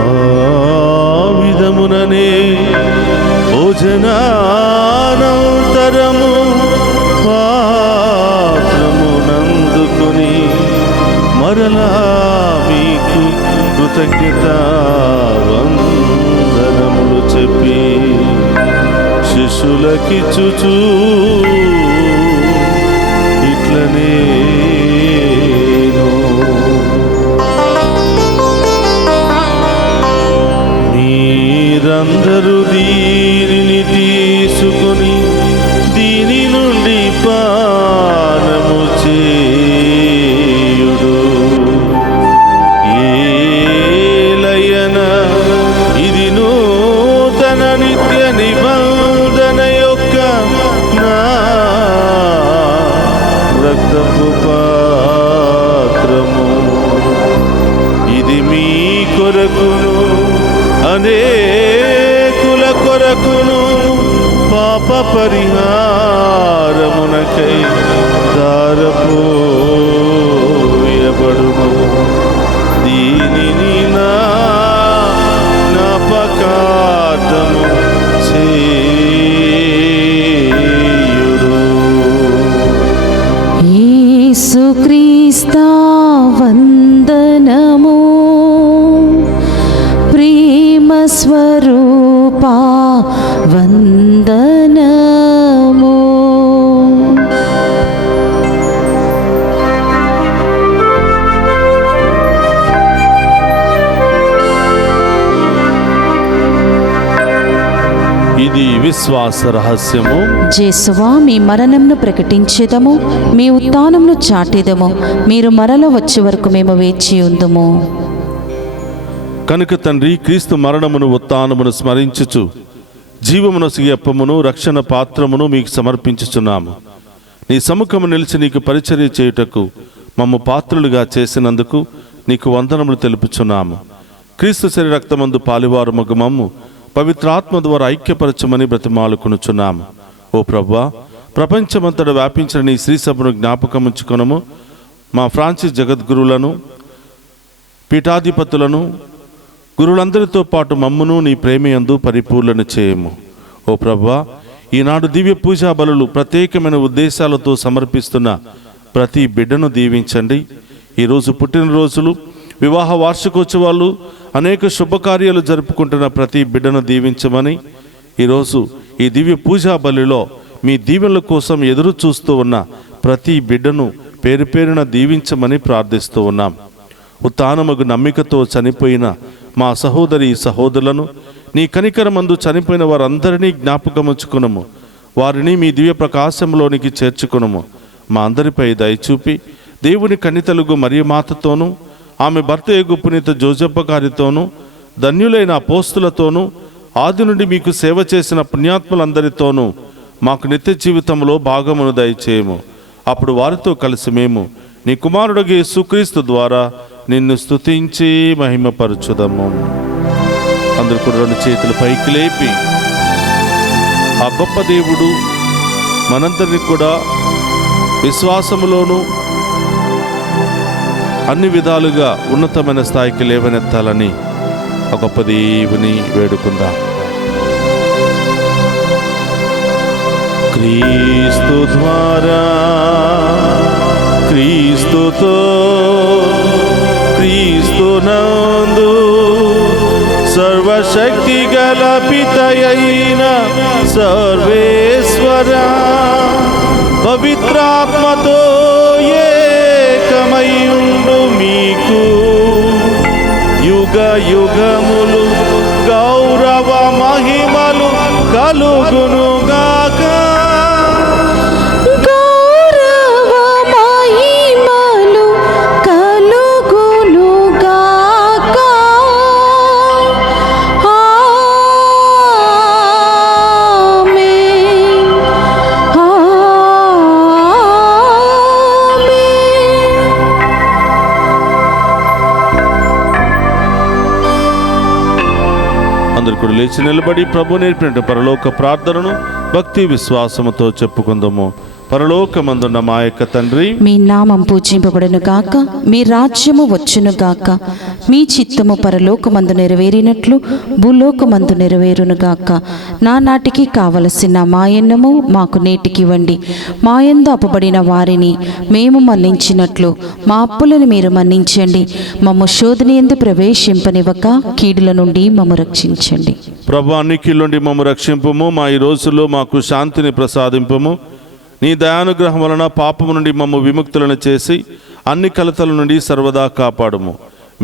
విధముననే భోజనానంతరము పాత్రమునందుకుని మరలా మీకు కృతజ్ఞత వందనములు చెప్పి శిష్యులకిచ్చుచు ఇట్లనే, మీరందరూ దీనిని తీసుకుని దీని నుండి పానము చేయుడు. ఏలయనా ఇది నూతన నిత్య నిబంధన యొక్క నా రక్తపు పాత్రము. ఇది మీ కొరకును అనేకుల కొరకును పాప పరిహారమునకై దారపోయబడును. దీనిని నా జ్ఞాపకార్థము చేయుడు. యేసుక్రీస్తా వందనము, ప్రేమ స్వరూపా వందనము. ఇది విశ్వాస రహస్యము. జేసువా, మీ మరణంను ప్రకటించేదము, మీ ఉత్థానమును చాటేదము. మీరు మరల వచ్చే వరకు మేము వేచి ఉందుము. కనుక తండ్రి, క్రీస్తు మరణమును ఉత్థానమును స్మరించుచు జీవమునొసగి అప్పమును రక్షణ పాత్రమును మీకు సమర్పించుచున్నాము. నీ సముఖము నిలిచి నీకు పరిచర్య చేయుటకు మమ్ము పాత్రులుగా చేసినందుకు నీకు వందనములు తెలుపుచున్నాము. క్రీస్తు శరీర రక్తమందు పాలివారు మగు మమ్ము పవిత్రాత్మ ద్వారా ఐక్యపరచమని బ్రతిమాలుకొనుచున్నాము. ఓ ప్రభువా, ప్రపంచమంతటా వ్యాపించిన నీ శ్రీ సభను జ్ఞాపకముంచుకొనము. మా ఫ్రాన్సిస్ జగద్గురువులను, పీఠాధిపతులను, గురువులందరితో పాటు మమ్మును నీ ప్రేమయందు పరిపూర్ణ చేయము. ఓ ప్రభువా, ఈనాడు దివ్య పూజా బలులు ప్రత్యేకమైన ఉద్దేశాలతో సమర్పిస్తున్న ప్రతి బిడ్డను దీవించండి. ఈరోజు పుట్టినరోజులు, వివాహ వార్షికోత్సవాలు, అనేక శుభకార్యాలు జరుపుకుంటున్న ప్రతి బిడ్డను దీవించమని, ఈరోజు ఈ దివ్య పూజా బలిలో మీ దీవెనల కోసం ఎదురు చూస్తూ ఉన్న ప్రతి బిడ్డను పేరు పేరున దీవించమని ప్రార్థిస్తూ ఉన్నాం. ఉత్థానముగు నమ్మికతో చనిపోయిన మా సహోదరి సహోదరులను, నీ కనికరమందు చనిపోయిన వారందరినీ జ్ఞాపకముంచుకునము. వారిని మీ దివ్య ప్రకాశంలోనికి చేర్చుకునము. మా అందరిపై దయచూపి దేవుని కన్నితలుగు మరియమాతతోనూ, ఆమె భర్త యగు పునీత జోజప్ప గారితోనూ, ధన్యులైన అపోస్తులతోనూ, ఆది నుండి మీకు సేవ చేసిన పుణ్యాత్ములందరితోనూ మాకు నిత్య జీవితంలో భాగమును దయచేయము. అప్పుడు వారితో కలిసి మేము నీ కుమారుడు యేసుక్రీస్తు ద్వారా నిన్ను స్తుతించి మహిమపరచుదము. అందరూ కూడా రెండు చేతుల పైకి లేపి, ఆ గొప్ప దేవుడు మనందరినీ కూడా విశ్వాసములోను అన్ని విధాలుగా ఉన్నతమైన స్థాయికి లేవనెత్తాలని ఆ గొప్ప దేవుని వేడుకుందాం. క్రీస్తు ద్వారా, క్రీస్తుతో, క్రీస్తునందు సర్వశక్తి గల పితయైన సర్వేశ్వర పవిత్రాత్మతో ఏకమయుండు మీకు యుగ యుగములు గౌరవ మహిమలు కలుగునుగాక. అందరు కూడా లేచి నిలబడి ప్రభు నేర్పిన పరలోక ప్రార్థనను భక్తి విశ్వాసముతో చెప్పుకుందాము. పరలోకమందున్న మా యొక్క తండ్రి, మీ నామం పూజింపబడును గాక, మీ రాజ్యము వచ్చును గాక, మీ చిత్తము పరలోకమందు నెరవేరినట్లు భూలోకమందు నెరవేరును గాక. నానాటికి కావలసిన మాయన్నము మాకు నేటికివ్వండి. మాయందు అప్పబడిన వారిని మేము మన్నించినట్లు మా అప్పులను మీరు మన్నించండి. మమ్ము శోధనయందు ప్రవేశింపనివ్వక కీడుల నుండి మమ్ము రక్షించండి. ప్రభు, అన్నికీల నుండి మమ్ము రక్షింపము. మా ఈ రోజుల్లో మాకు శాంతిని ప్రసాదింపము. నీ దయానుగ్రహం వలన పాపము నుండి మమ్ము విముక్తులను చేసి అన్ని కలతల నుండి సర్వదా కాపాడుము.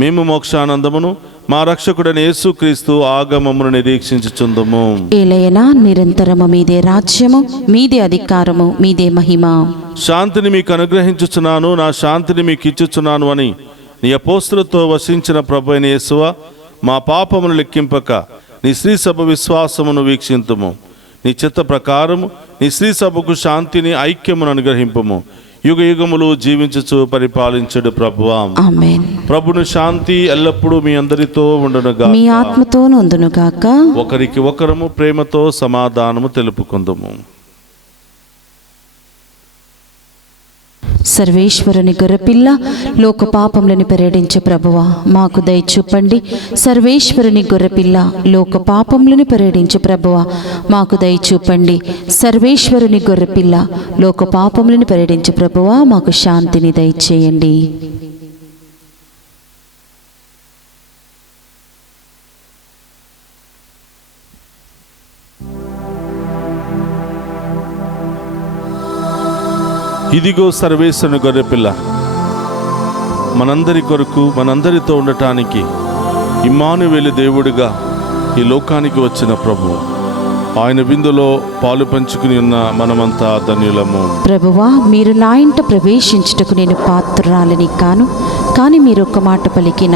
మేము మోక్షానందమును మా రక్షకుడైన యేసుక్రీస్తు ఆగమమును నిరీక్షించుచుందుము. ఏలయనా నిరంతరము మీదే రాజ్యము, మీదే అధికారము, మీదే మహిమ. శాంతిని మీకు అనుగ్రహించుచున్నాను, నా శాంతిని మీకు ఇచ్చుచున్నాను అని నీ అపోస్తులతో వసించిన ప్రభు అయిన యేసువా, మా పాపమును లెక్కింపక నీ శ్రీ సభ విశ్వాసమును వీక్షింతుము. నీ చిత్త ప్రకారము నీ శ్రీ సభకు శాంతిని, ఐక్యమును అనుగ్రహింపము. యుగ యుగములు జీవించుచు పరిపాలించుడు ప్రభువా. ఆమేన్. ప్రభుని శాంతి ఎల్లప్పుడూ మీ అందరితో ఉండునుగాక, మీ ఆత్మతోను ఉండునుగాక. ఒకరికి ఒకరము ప్రేమతో సమాధానము తెలుపుకుందుము. సర్వేశ్వరుని గొర్రెపిల్ల, లోక పాపములను పరిహరించే ప్రభువా మాకు దయ చూపండి. సర్వేశ్వరుని గొర్రెపిల్ల, లోక పాపములను పరిహరించే ప్రభువా మాకు దయ చూపండి. సర్వేశ్వరుని గొర్రెపిల్ల, లోక పాపములను పరిహరించే ప్రభువా మాకు శాంతిని దయచేయండి. ఇదిగో సర్వేశ్వరుని గొర్రెపిల్ల, మనందరి కొరకు మనందరితో ఉండటానికి ఇమ్మానువేలు దేవుడిగా ఈ లోకానికి వచ్చిన ప్రభు. ఆయన విందులో పాలు పంచుకుని ఉన్న మనమంతా ధన్యులము. ప్రభువా, మీరు నా ఇంట ప్రవేశించుటకు నేను పాత్రురాలిని కాను, కానీ మీరు ఒక్క మాట పలికిన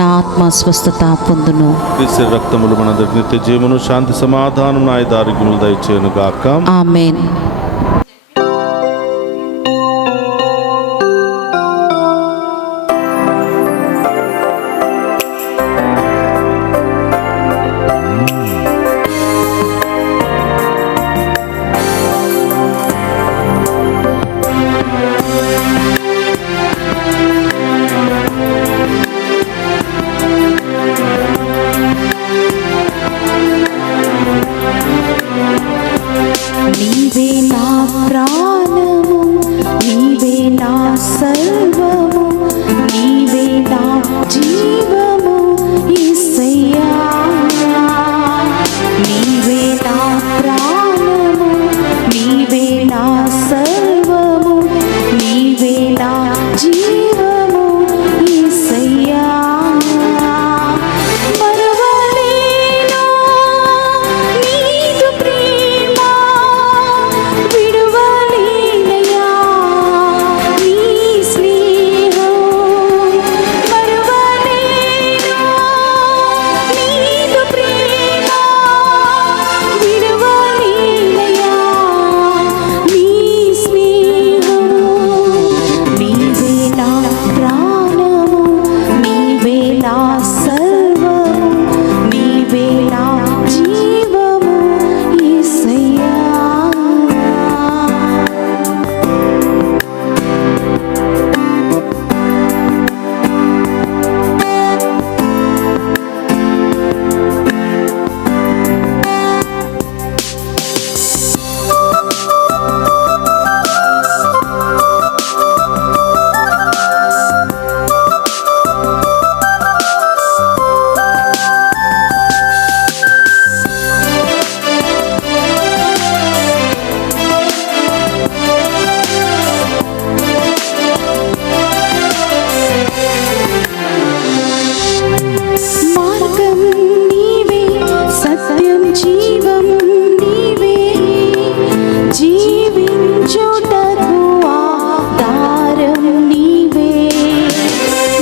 నా ఆత్మ స్వస్థత పొందును. క్రీస్తు రక్తములు మనందరికి నిత్య జీవమును, శాంతి, సమాధానం, ఆయుధారోగ్యములు దయచేయును గాక. ఆమేన్. నీవే నా ప్రాణము, నీవే నా సర్వము, నీవే నా జీవము యేసయ్యా. నీవే నా ప్రాణము, నీవే నా సర్వము, నీవే నా జీవము యేసయ్యా. మరువలేను నీదు ప్రేమ, విడువలేనయ్యా నీ స్నేహం. మరువలేను నీదు ప్రేమ, విడువలేనయ్యా నీ స్నేహం. నీవే నా ప్రాణము, నీవే నా సర్వము, నీవే నా జీవము యేసయ్యా. మార్గం నీవే, సత్యం జీవం నీవే, జీవించుటకు ఆధారం నీవే.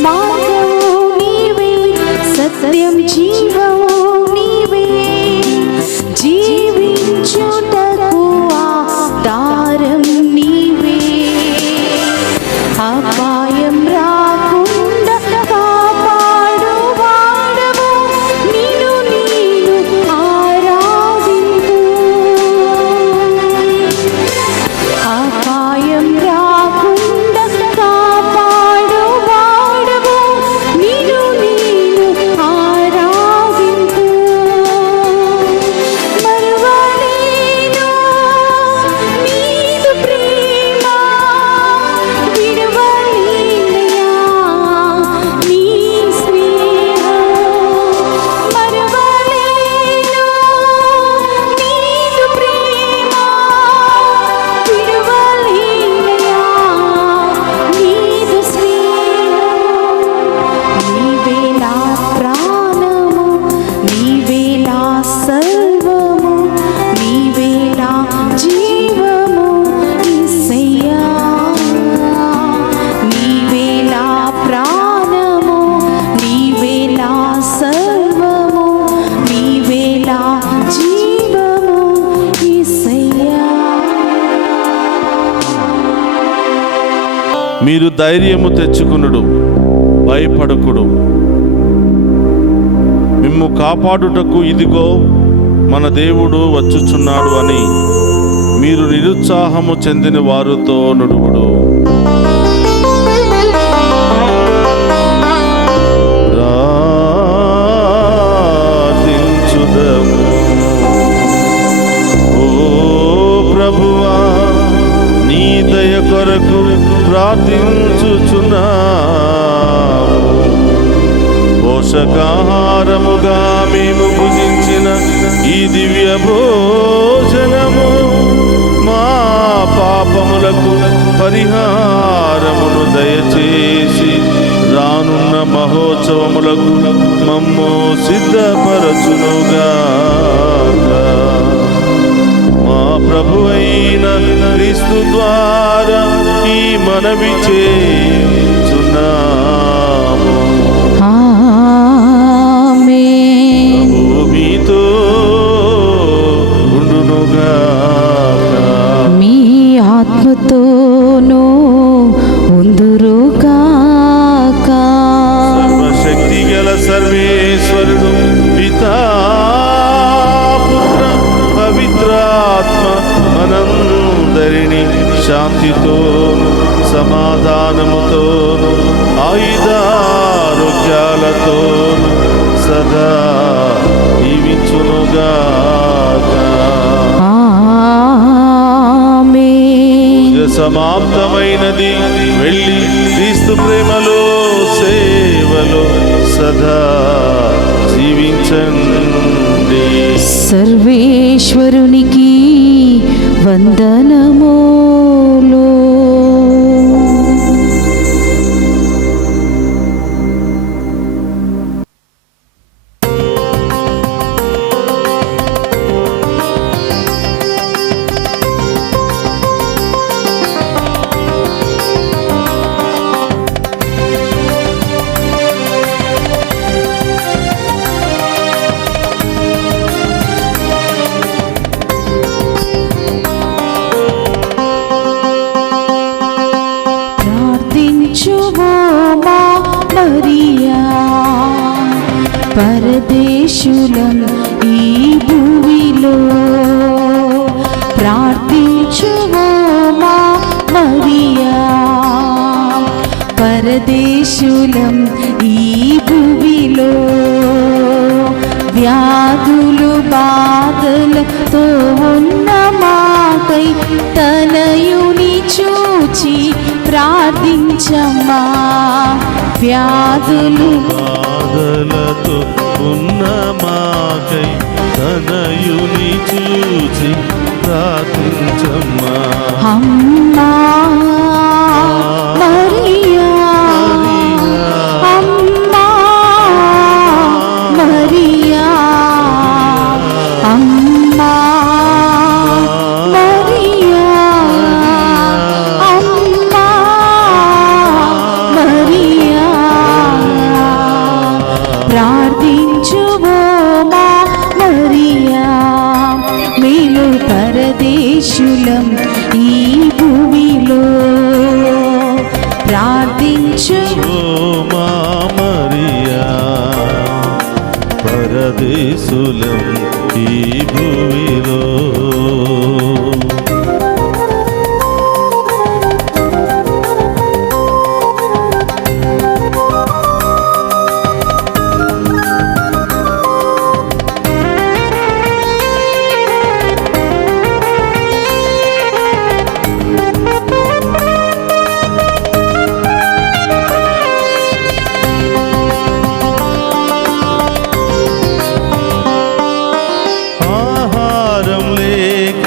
మార్గం నీవే, సత్యం జీవం నీవే, జీవించుటకు ఆధారం నీవే. అపాయం రాకుండా కాపాడు వాడవు, నిన్ను నేను ఆరాధింతు. అపాయం రాకుండా కాపాడు వాడవు, నిన్ను నేను ఆరాధింతు. మరువలేను నీదు ప్రేమ, విడువలేనయ్యా నీ స్నేహం. మరువలేను నీదు ప్రేమ, విడువలేనయ్యా నీదు స్నేహం. నీవే నా ప్రాణము, నీవే నా సర్వము, నీవే నా జీవము యేసయ్యా. నీవే నా ప్రాణము, నీవే నా సర్వము, నీవే నా జీవము యేసయ్యా. మీరు ధైర్యము తెచ్చుకునుడు, భయపడకుడు. మిమ్ము కాపాడుటకు ఇదిగో మన దేవుడు వచ్చుచున్నాడు అని మీరు నిరుత్సాహము చెందిన వారితో నుడుగుడు. ప్రార్థించుదము. ఓ ప్రభువా, నీ దయ కొరకు ప్రార్థించుచున్నాము. పోషకాహారముగా మేము భుజించిన ఈ దివ్య భోజనము మా పాపములకు పరిహారమును దయచేసి రానున్న మహోత్సవములకు మమ్ము సిద్ధపరచునుగాక. మనవి చేయుచున్నాము. ఆమేన్. ప్రభువు మీతో ఉండునుగాక. మీ ఆత్మతోనూ ఉందురుగాక. సర్వశక్తి గల సర్వేశ్వరుడు పితా పుత్ర పవిత్రాత్మ మనందరినీ శాంతితోను సమాధానముతోను ఆయుధారోగ్యాలతోను సదా దీవించునుగాక. ఆమేన్. సమాప్తమైనది. వెళ్ళి క్రీస్తు ప్రేమలో సేవలో సదా జీవించండి. సర్వేశ్వరునికి వందనములు. ప్రార్థించువోమా మరియా, పరదేశులం ఈ భూమిలో. ప్రార్థించువోమా మరియా, పరదేశులం ఈ భూమిలో. వ్యాధులు బాధలతో ఉన్న మాకై తనయుని చూచి ప్రార్థించమ్మా. వ్యాధులు బాధలతో ఉన్న మాకై తనయుని చూచి ప్రార్థించమ్మా. అమ్మా మరియా, అమ్మా మరియా, అమ్మా మరియా, అమ్మా మరియా. ప్రార్థించువోమా మరియా, మేము పరదేశులం ఈ భూమిలో. ప్రార్థించు ఓ మా మరియా, పరదేశులం ఈ భూమిలో. ఆహారం లేక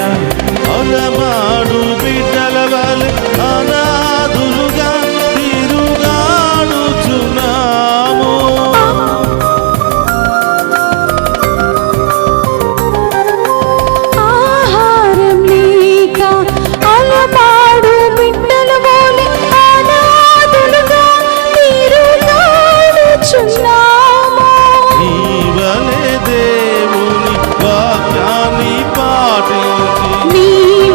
అలమాడు బిడ్డల వలె అనాథులుగా తిరుగాడుచున్నాము. ఆహారం లేక అలమాడు బిడ్డల వలె అనాథులుగా తిరుగాడుచున్నాము. నీ వలె దేవుని వాక్యాన్ని పాటించి నీ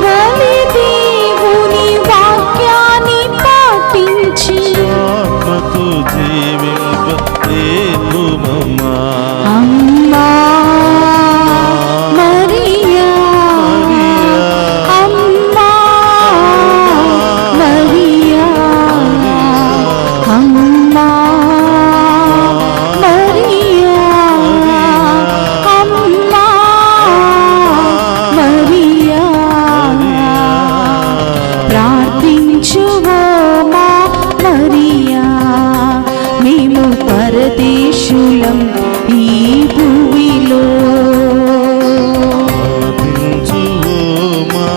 వలె దేవుని వాక్యాన్ని పాటించి ఆత్మతో జీవింపేతుమమ్మా. అమ్మా మరియా, అమ్మా మరియా, అమ్మా మరియా, అమ్మా మరియా. ప్రార్థించువోమా మరియా, మేము పరదేశులం ఈ భూమిలో. ప్రార్థించు ఓ మా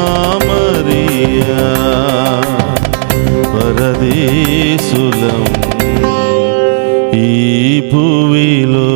మరియా, పరదేశులం ఈ భూమిలో.